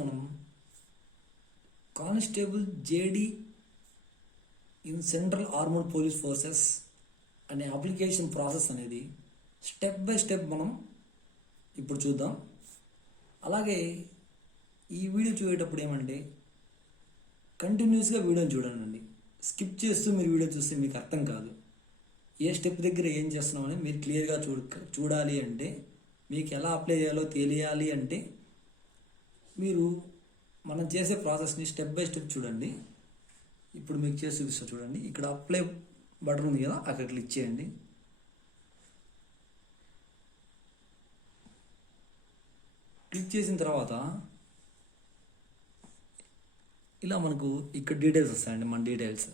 మనం constable JD in central armoured police forces అనే application process అనేది స్టెప్ బై స్టెప్ మనం ఇప్పుడు చూద్దాం. అలాగే ఈ వీడియో చూసేటప్పుడు ఏమంటే కంటిన్యూస్గా వీడియోని చూడండి. స్కిప్ చేస్తూ మీరు వీడియో చూస్తే మీకు అర్థం కాదు. ఏ స్టెప్ దగ్గర ఏం చేస్తున్నామని మీరు క్లియర్గా చూడాలి అంటే, మీకు ఎలా అప్లై చేయాలో తెలియాలి అంటే మీరు మనం చేసే ప్రాసెస్ని స్టెప్ బై స్టెప్ చూడండి. ఇప్పుడు మీకు చేసి చూపిస్తా చూడండి. ఇక్కడ అప్లై బటన్ ఉంది కదా, అక్కడ క్లిక్ చేయండి. క్లిక్ చేసిన తర్వాత ఇలా మనకు ఇక్కడ డీటెయిల్స్ వస్తాయండి. మన డీటెయిల్స్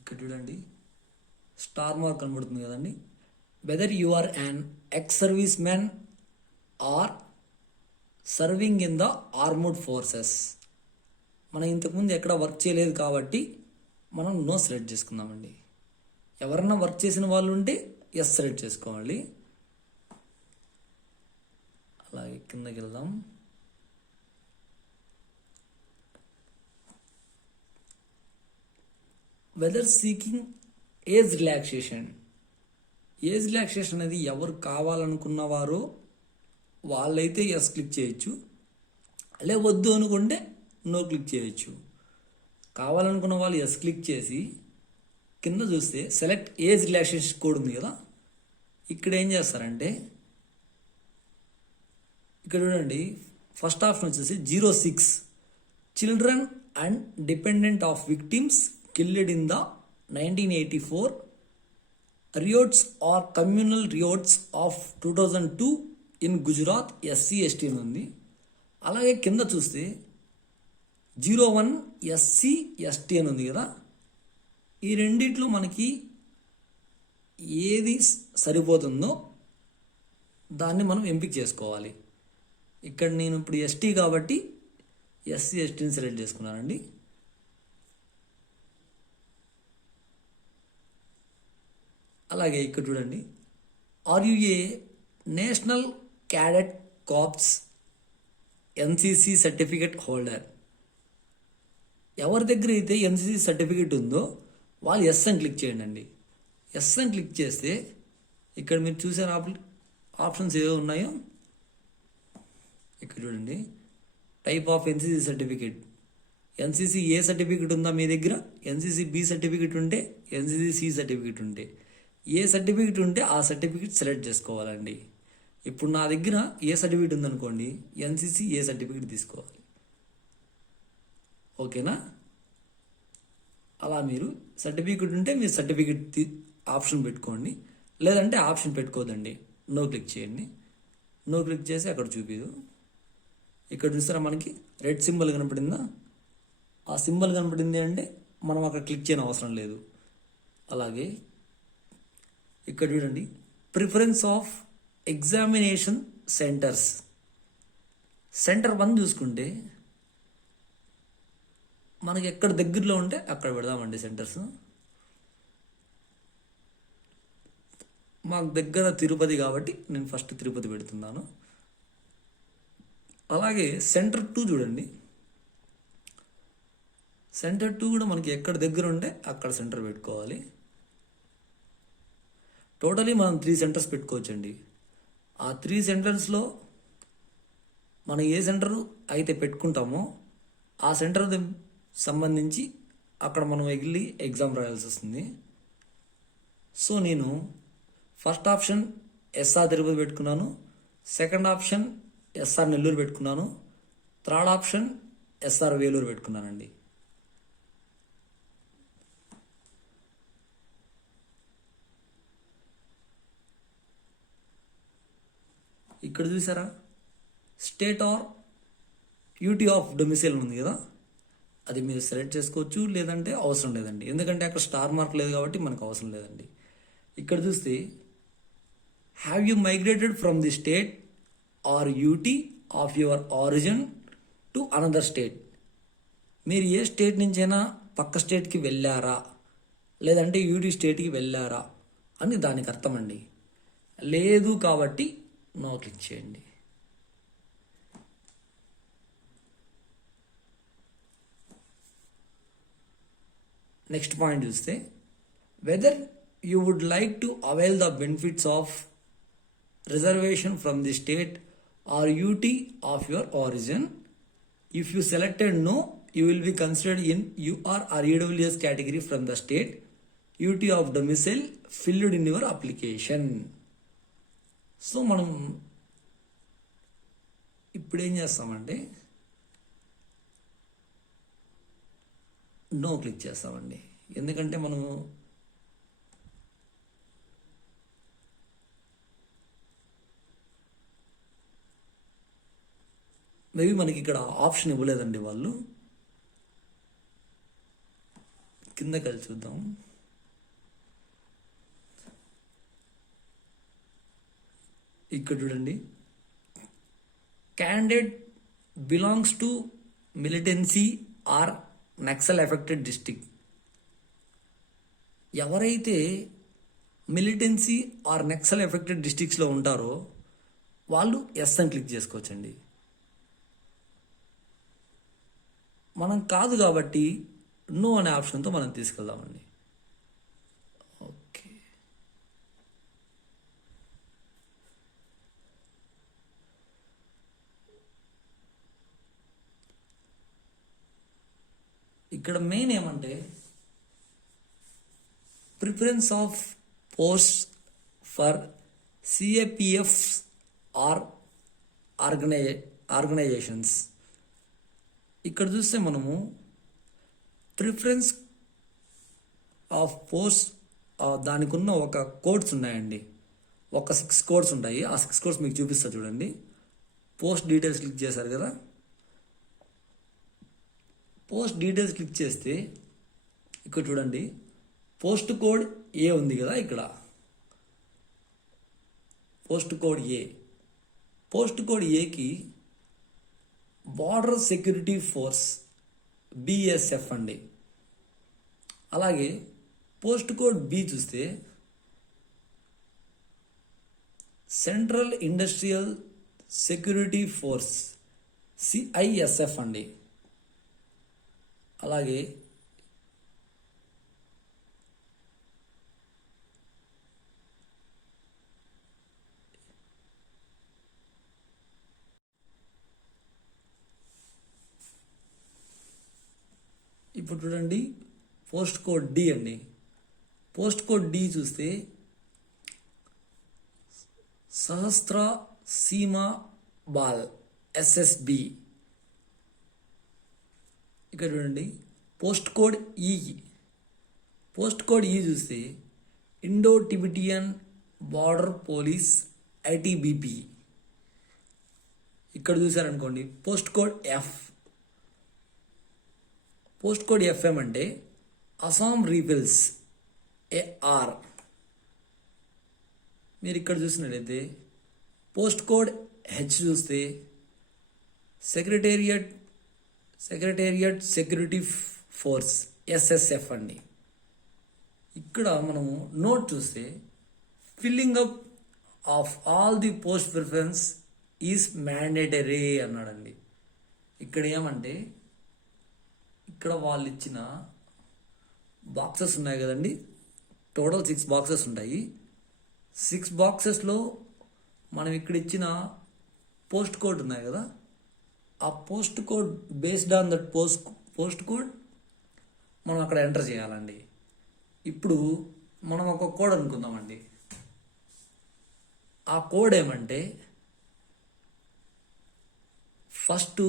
ఇక్కడ చూడండి, స్టార్ మార్క్ కనబడుతుంది కదండి. Whether you are an ex serviceman or serving in the armed forces. మనం ఇంతకుముందు ఎక్కడ వర్క్ చేయలేదు కాబట్టి మనం నో సెలెక్ట్ చేసుకుందామండి. ఎవరన్నా వర్క్ చేసిన వాళ్ళు ఉంటే ఎస్ సెలెక్ట్ చేసుకోవాలి. అలాగే కిందకి వెళ్దాం. Whether seeking age relaxation. Age relaxation అనేది ఎవరు కావాలనుకున్నవారో వాళ్ళైతే ఎస్ క్లిక్ చేయొచ్చు, అలే వద్దు అనుకుంటే నో క్లిక్ చేయొచ్చు. కావాలనుకున్న వాళ్ళు ఎస్ క్లిక్ చేసి కింద చూస్తే సెలెక్ట్ ఏజ్ రిలాక్సేషన్ కోడ్ ఉంది కదా, ఇక్కడ ఏం చేస్తారంటే ఇక్కడ చూడండి, ఫస్ట్ ఆప్షన్ వచ్చేసి 06 children and dependent of victims killed in the 1984 riots or communal riots of 2002 in Gujarat SC/ST అని ఉంది. అలాగే కింద చూస్తే 01 SC/ST అని ఉంది కదా, ఈ రెండిట్లో మనకి ఏది సరిపోతుందో దాన్ని మనం ఎంపిక చేసుకోవాలి. ఇక్కడ నేను ఇప్పుడు ST కాబట్టి SC/STని సెలెక్ట్ చేసుకున్నానండి. అలాగే ఇక్కడ చూడండి, are you a national cadet corps NCC certificate holder. ఎవరి దగ్గర అయితే NCC సర్టిఫికెట్ ఉందో వాళ్ళు ఎస్ అని క్లిక్ చేయండి అండి. ఎస్ అని క్లిక్ చేస్తే ఇక్కడ మీరు చూసారు ఆప్షన్స్ ఏవో ఉన్నాయో ఇక్కడ చూడండి. Type of NCC certificate, NCC A certificate ఉందా మీ దగ్గర, NCC B సర్టిఫికెట్ ఉంటే, NCC C సర్టిఫికెట్ ఉంటే, ఏ సర్టిఫికెట్ ఉంటే ఆ సర్టిఫికెట్ సెలెక్ట్ చేసుకోవాలండి. ఇప్పుడు నా దగ్గర ఏ సర్టిఫికెట్ ఉందనుకోండి, NCC ఏ సర్టిఫికెట్ తీసుకోవాలి. ఓకేనా? అలా మీరు సర్టిఫికెట్ ఉంటే మీరు సర్టిఫికెట్ ఆప్షన్ పెట్టుకోండి, లేదంటే ఆప్షన్ పెట్టుకోదండి. నో క్లిక్ చేయండి. నో క్లిక్ చేసి అక్కడ చూపిదు. ఇక్కడ చూస్తారా మనకి రెడ్ సింబల్ కనపడిందా, ఆ సింబల్ కనపడింది అంటే మనం అక్కడ క్లిక్ చేయని అవసరం లేదు. అలాగే ఇక్కడ చూడండి, preference of examination centres. Centre 1 చూసుకుంటే మనకి ఎక్కడ దగ్గరలో ఉంటే అక్కడ పెడదామండి సెంటర్స్. మాకు దగ్గర తిరుపతి కాబట్టి నేను ఫస్ట్ తిరుపతి పెడుతున్నాను. అలాగే సెంటర్ 2 చూడండి, సెంటర్ 2 కూడా మనకి ఎక్కడ దగ్గర ఉంటే అక్కడ సెంటర్ పెట్టుకోవాలి. టోటలీ మనం 3 సెంటర్స్ పెట్టుకోవచ్చండి. ఆ 3 సెంటర్స్లో మనం ఏ సెంటర్ అయితే పెట్టుకుంటామో ఆ సెంటర్ సంబంధించి అక్కడ మనం వెళ్ళి ఎగ్జామ్ రాయాల్సి వస్తుంది. సో నేను ఫస్ట్ ఆప్షన్ SR తిరుపతి పెట్టుకున్నాను, సెకండ్ ఆప్షన్ SR నెల్లూరు పెట్టుకున్నాను, థర్డ్ ఆప్షన్ SR వేలూరు పెట్టుకున్నానండి. ఇక్కడ చూసారా, state or UT of domicile ఉంది కదా, అది మీరు సెలెక్ట్ చేసుకోవచ్చు, లేదంటే అవసరం లేదండి. ఎందుకంటే అక్కడ స్టార్ మార్క్ లేదు కాబట్టి మనకు అవసరం లేదండి. ఇక్కడ చూస్తే have you migrated from the state or UT of your origin to another state. మీరు ఏ స్టేట్ నుంచైనా పక్క స్టేట్కి వెళ్ళారా లేదంటే యూటీ స్టేట్కి వెళ్ళారా అని దానికి అర్థం అండి. లేదు కాబట్టి నో క్లిక్ చేయండి. నెక్స్ట్ పాయింట్ చూస్తే, whether you would like to avail the benefits of reservation from the state or UT of your origin. If you selected no, you will be considered in UR or EWS category from the state UT of domicile filled in your application. So మనం ఇప్పుడు ఏం చేస్తామంటే no click చేస్తామండి. ఎందుకంటే మనం maybe మనకి ఇక్కడ option ఇవ్వలేదండి వాళ్ళు. కింద కలిసి చూద్దాం. ఇక్కడ చూడండి, candidate belongs to militancy or Naxal affected district. ఎవరైతే మిలిటెన్సీ ఆర్ నక్సల్ ఎఫెక్టెడ్ డిస్ట్రిక్ట్స్లో ఉంటారో వాళ్ళు ఎస్ అని క్లిక్ చేసుకోవచ్చండి. మనం కాదు కాబట్టి నో అనే ఆప్షన్తో మనం తీసుకెళ్దామండి. ఓకే, ఇక్కడ మెయిన్ ఏమంటే preference of post for CAPF or organisations. ఇక్కడ చూస్తే మనము ప్రిఫరెన్స్ ఆఫ్ పోస్ట్ దానికి ఉన్న ఒక కోడ్స్ ఉన్నాయండి. ఒక 6 కోడ్స్ ఉంటాయి. ఆ 6 కోడ్స్ మీకు చూపిస్తా చూడండి. పోస్ట్ డీటెయిల్స్ క్లిక్ చేశారు కదా, పోస్ట్ డీటెయిల్స్ క్లిక్ చేస్తే ఇక్కడ చూడండి పోస్ట్ కోడ్ ఏ ఉంది కదా, ఇక్కడ post code A. Post code ఏకి బార్డర్ సెక్యూరిటీ ఫోర్స్ BSF అండి. అలాగే పోస్ట్ కోడ్ బి చూస్తే central industrial security force CISF అండి. అలాగే ఇప్పుడు చూడండి పోస్ట్ కోడ్ డి అండి. పోస్ట్ కోడ్ డి చూస్తే సహస్ర సీమా బాల్ SSB. ఇక్కడ చూడండి post code E. Post code E చూస్తే Indo Tibetan border police ITBP. ఇక్కడ చూసారనుకోండి post code F. Post code FM అంటే అస్సాం రీపిల్స్ AR. మీరు ఇక్కడ చూసినట్లయితే పోస్ట్ కోడ్ హెచ్ చూస్తే సెక్రటేరియట్ సెక్యూరిటీ ఫోర్స్ SSF అండి. ఇక్కడ మనము నోట్ చూస్తే filling up of all the post preference is mandatory అన్నాడండి. ఇక్కడ ఏమంటే ఇక్కడ వాళ్ళు ఇచ్చిన బాక్సెస్ ఉన్నాయి కదండి, టోటల్ 6 బాక్సెస్ ఉంటాయి. 6 బాక్సెస్లో మనం ఇక్కడ ఇచ్చిన పోస్ట్ కోడ్ ఉన్నాయి కదా, ఆ post code based on that post code మనం అక్కడ ఎంటర్ చేయాలండి. ఇప్పుడు మనం ఒక కోడ్ అనుకుందామండి. ఆ కోడ్ ఏమంటే first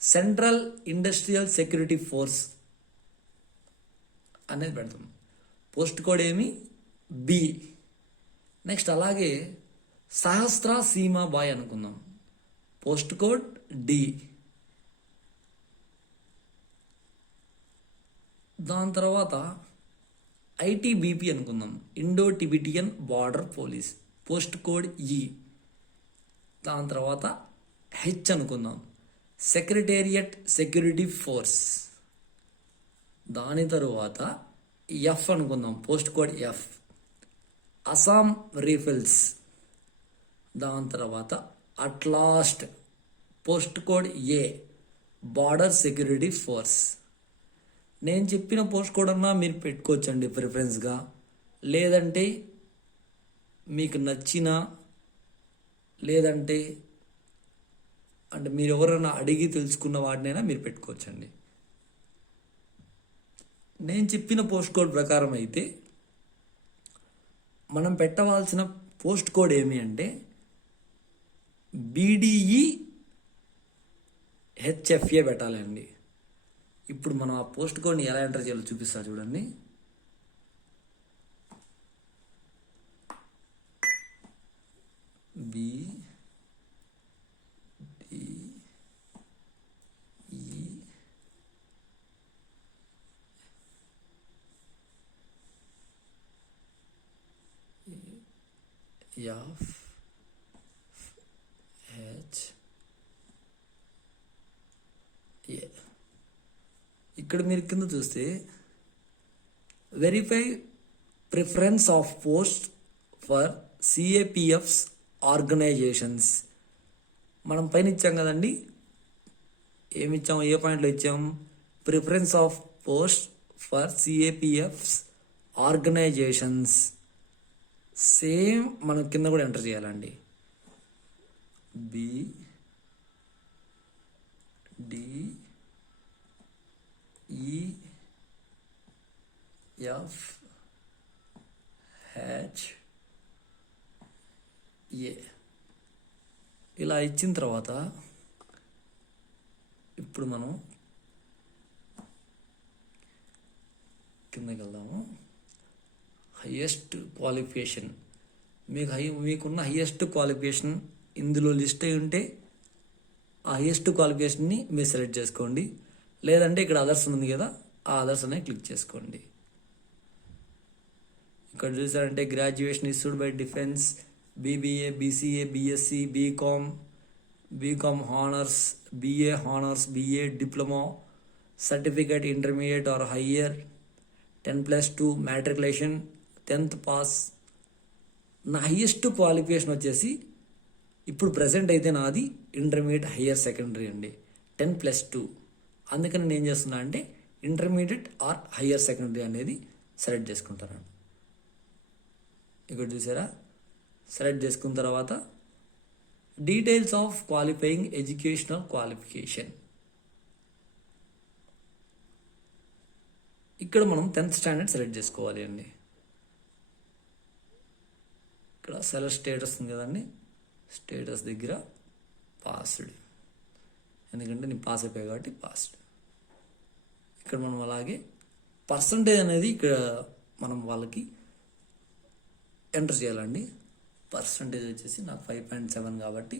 central industrial security force అనేది పెడతాం. పోస్ట్ కోడ్ ఏమి బి. నెక్స్ట్ అలాగే సహస్ర సీమా బాయ్ అనుకుందాం. Post code D. దాని తర్వాత ITBP అనుకుందాం, Indo Tibetan border police. Post code E. దాని తర్వాత హెచ్ అనుకుందాం, సెక్రటేరియట్ సెక్యూరిటీ ఫోర్స్. దాని తరువాత ఎఫ్ అనుకుందాం, post code F, Assam rifles. దాని తర్వాత at last post code A, border security force. నేను చెప్పిన పోస్ట్ కోడ్ అన్నా మీరు పెట్టుకోవచ్చండి ప్రిఫరెన్స్గా, లేదంటే మీకు నచ్చిన, లేదంటే అంటే మీరు ఎవరైనా అడిగి తెలుసుకున్న వాటినైనా మీరు పెట్టుకోవచ్చండి. నేను చెప్పిన పోస్ట్ కోడ్ ప్రకారం అయితే మనం పెట్టవలసిన పోస్ట్ కోడ్ ఏమి అంటే BDE HFA పెట్టాలండి. ఇప్పుడు మనం ఆ పోస్ట్ కోడ్ని ఎలా ఎంటర్ చేయాలో చూపిస్తా చూడండి. BDE ఇక్కడ మీరు కింద చూస్తే verify preference of post for CAPFs organisations. మనం పైన ఇచ్చాం కదండి, ఏమి ఇచ్చాము, ఏ పాయింట్లో ఇచ్చాము, preference of post for CAPFs organisations. Same మనం కింద కూడా ఎంటర్ చేయాలండి. BDEFHA ఇలా ఇచ్చిన తర్వాత ఇప్పుడు మనం కిందకి వెళ్దాము. హయ్యెస్ట్ క్వాలిఫికేషన్, మీకున్న హయ్యెస్ట్ క్వాలిఫికేషన్ ఇందులో లిస్ట్ అయి ఉంటే ఆ హయ్యెస్ట్ క్వాలిఫికేషన్ని మీరు సెలెక్ట్ చేసుకోండి, లేదంటే ఇక్కడ అదర్స్ ఉంది కదా, ఆ అదర్స్ అనేది క్లిక్ చేసుకోండి. ఇక్కడ చూసారంటే graduation issued by defence, BBA, BCA, BSc, BCom honours, BA honours, BA diploma, certificate intermediate or higher, 10+2 matriculation, 10th pass. నా హయ్యెస్ట్ క్వాలిఫికేషన్ వచ్చేసి ఇప్పుడు ప్రజెంట్ అయితే నాది ఇంటర్మీడియట్ హయ్యర్ సెకండరీ అండి, 10+2. అందుకని నేను చేస్తున్నా అంటే ఇంటర్మీడియట్ ఆర్ హయ్యర్ సెకండరీ అనేది సెలెక్ట్ చేసుకుంటాను. ఇక్కడ చూసారా, సెలెక్ట్ చేసుకున్న తర్వాత details of qualifying educational qualification. ఇక్కడ మనం 10th స్టాండర్డ్ సెలెక్ట్ చేసుకోవాలి అండి. ఇక్కడ సెలెక్ట్ స్టేటస్ ఉంది కదండి, స్టేటస్ దగ్గర పాస్డ్, ఎందుకంటే నేను పాస్ అయిపోయా కాబట్టి పాస్డ్. ఇక్కడ మనం అలాగే పర్సంటేజ్ అనేది ఇక్కడ మనం వాళ్ళకి ఎంటర్ చేయాలండి. పర్సంటేజ్ వచ్చేసి నాకు 5.7 కాబట్టి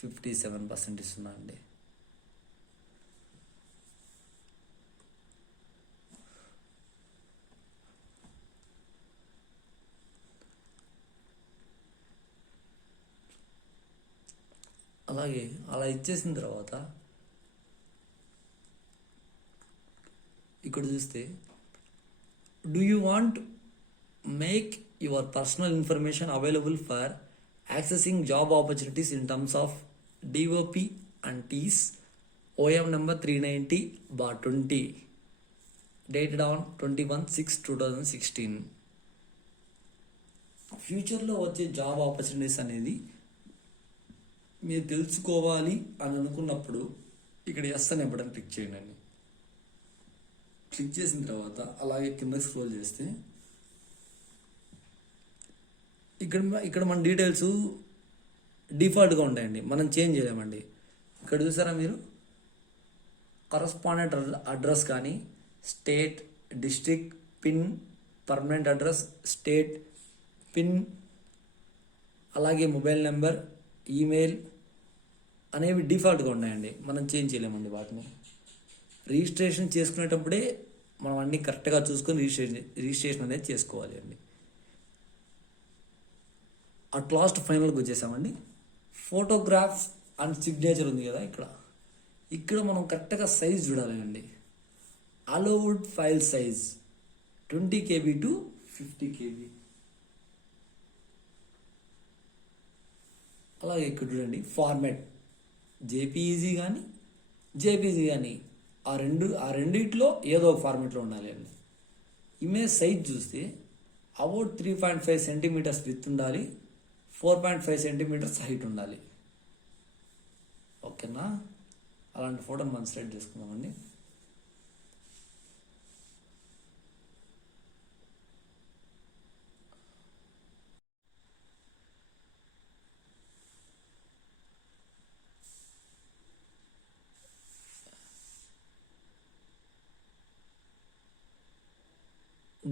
57% ఇస్తున్నా అండి. అలాగే అలా ఇచ్చేసిన తర్వాత ఇక్కడ చూస్తే do you want make your personal information available for accessing job opportunities in terms of DOP and Ts OM number 390/20 dated on 21/6/2016. ఫ్యూచర్లో వచ్చే జాబ్ ఆపర్చునిటీస్ అనేది మీరు తెలుసుకోవాలి అని అనుకున్నప్పుడు ఇక్కడ ఎస్ అనే బటన్ క్లిక్ చేయండి. క్లిక్ చేసిన తర్వాత అలాగే కింద స్క్రోల్ చేస్తే ఇక్కడ మన డీటెయిల్స్ డిఫాల్ట్గా ఉంటాయండి, మనం చేంజ్ చేయలేమండి. ఇక్కడ చూసారా మీరు, కరస్పాండెంట్ అడ్రస్ కానీ, state, district, pin, permanent address, state, pin, అలాగే మొబైల్ నెంబర్, ఈమెయిల్ అనేవి డిఫాల్ట్గా ఉన్నాయండి, మనం చేంజ్ చేయలేమండి వాటిని. రిజిస్ట్రేషన్ చేసుకునేటప్పుడే మనం అన్నీ కరెక్ట్గా చూసుకొని రిజిస్ట్రేషన్ అనేది చేసుకోవాలి అండి. అట్ లాస్ట్ ఫైనల్కి వచ్చేసామండి. ఫోటోగ్రాఫ్ అండ్ సిగ్నేచర్ ఉంది కదా, ఇక్కడ ఇక్కడ మనం కరెక్ట్గా సైజ్ చూడాలండి. Allowed file size 20 KB to 50 KB. అలాగే ఇక్కడ చూడండి ఫార్మాట్ జేపీఈజీ కానీ జేపీజీ కానీ ఆ రెండిట్లో ఏదో ఒక ఫార్మాట్లో ఉండాలి అండి. ఇమేజ్ సైజ్ చూస్తే అబౌట్ 3.5 సెంటీమీటర్స్ విత్ ఉండాలి, 4.5 సెంటీమీటర్స్ హైట్ ఉండాలి. ఓకేనా, అలాంటి ఫోటోని మనం సెలెక్ట్ చేసుకుందామండి.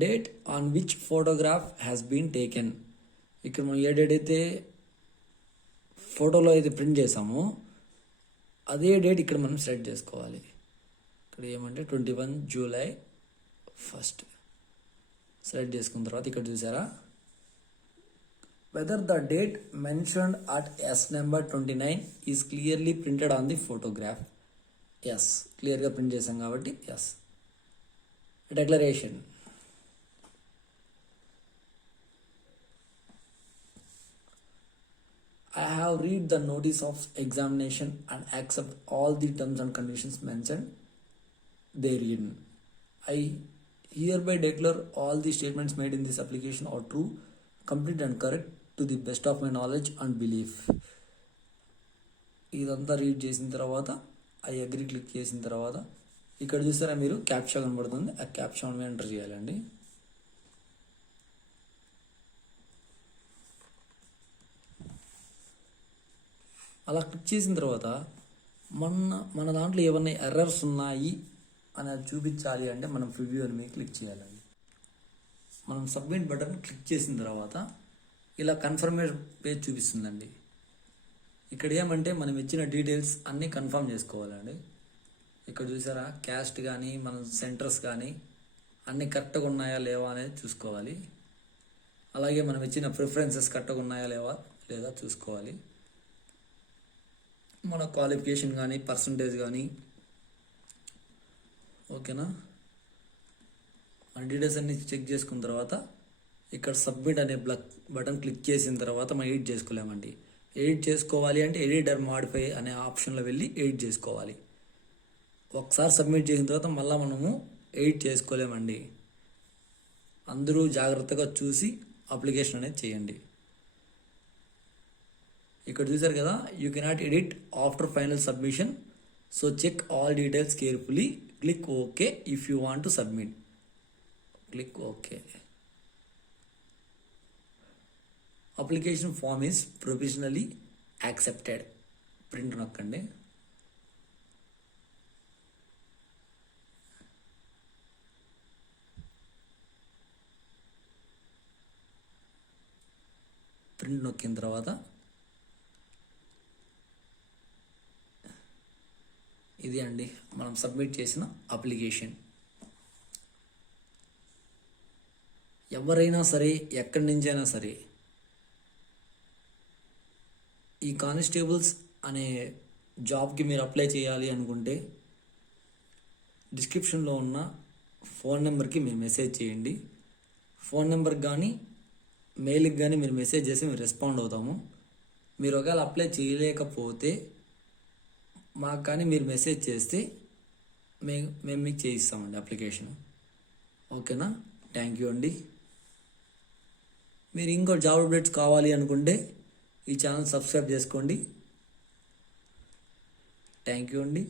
Date on which photograph has been taken. ఇక్కడ మనం ఏ డేట్ అయితే ఫోటోలో అయితే ప్రింట్ చేసామో అదే డేట్ ఇక్కడ మనం సెలెక్ట్ చేసుకోవాలి. ఇక్కడ ఏమంటే 21 జూలై 1 సెలెక్ట్ చేసుకున్న తర్వాత ఇక్కడ చూసారా, whether the date mentioned at S number 29 is clearly printed on the photograph. Yes, క్లియర్గా ప్రింట్ చేసాం కాబట్టి yes. Declaration. I have read the notice of examination and accept all the terms and conditions mentioned therein. I hereby declare all the statements made in this application are true, complete and correct to the best of my knowledge and belief. ఇదంతా read చేసిన తర్వాత I agree click చేసిన తర్వాత ఇక్కడ చూస్తారా మీరు captcha కనబడుతుంది. ఆ క్యాప్చా ఎంటర్ చేయాలండి. అలా క్లిక్ చేసిన తర్వాత మన దాంట్లో ఏమన్నా ఎర్రర్స్ ఉన్నాయి అని అది చూపించాలి అంటే మనం ప్రివ్యూ అని మీద క్లిక్ చేయాలండి. మనం సబ్మిట్ బటన్ క్లిక్ చేసిన తర్వాత ఇలా కన్ఫర్మేషన్ పేజ్ చూపిస్తుందండి. ఇక్కడ ఏమంటే మనం ఇచ్చిన డీటెయిల్స్ అన్నీ కన్ఫర్మ్ చేసుకోవాలండి. ఇక్కడ చూసారా, క్యాస్ట్ కానీ మన సెంటర్స్ కానీ అన్నీ కరెక్ట్గా ఉన్నాయా లేవా అనేది చూసుకోవాలి. అలాగే మనం ఇచ్చిన ప్రిఫరెన్సెస్ కరెక్ట్గా ఉన్నాయా లేదా చూసుకోవాలి. మన క్వాలిఫికేషన్ కానీ పర్సంటేజ్ కానీ. ఓకేనా, మన డీటెయిల్స్ అన్ని చెక్ చేసుకున్న తర్వాత ఇక్కడ సబ్మిట్ అనే బటన్ క్లిక్ చేసిన తర్వాత మనం ఎడిట్ చేసుకోలేమండి. ఎడిట్ చేసుకోవాలి అంటే ఎడిటర్ మాడిఫై అనే ఆప్షన్లో వెళ్ళి ఎడిట్ చేసుకోవాలి. ఒకసారి సబ్మిట్ చేసిన తర్వాత మళ్ళీ మనము ఎడిట్ చేసుకోలేమండి. అందరూ జాగ్రత్తగా చూసి అప్లికేషన్ అనేది చేయండి. ఇక్కడ చూసారు కదా, you cannot edit after final submission, so check all details carefully, click okay if you want to submit. Click okay. Application form is provisionally accepted. Print నొక్కండి. ప్రింట్ నొక్కిన తర్వాత ఇది అండి మనం సబ్మిట్ చేసిన అప్లికేషన్. ఎవరైనా సరే ఎక్కడి నుంచైనా సరే ఈ కానిస్టేబుల్స్ అనే జాబ్కి మీరు అప్లై చేయాలి అనుకుంటే డిస్క్రిప్షన్లో ఉన్న ఫోన్ నెంబర్కి మీరు మెసేజ్ చేయండి. ఫోన్ నెంబర్కి కానీ మెయిల్కి కానీ మీరు మెసేజ్ చేసి మేము రెస్పాండ్ అవుతాము. మీరు ఒకవేళ అప్లై చేయలేకపోతే మాకు కానీ మీరు మెసేజ్ చేస్తే మేము మీకు చేయిస్తామండి అప్లికేషన్. ఓకేనా, థ్యాంక్ యూ అండి. మీరు ఇంకో జాబ్ అప్డేట్స్ కావాలి అనుకుంటే ఈ ఛానల్ సబ్స్క్రైబ్ చేసుకోండి. థ్యాంక్ యూ అండి.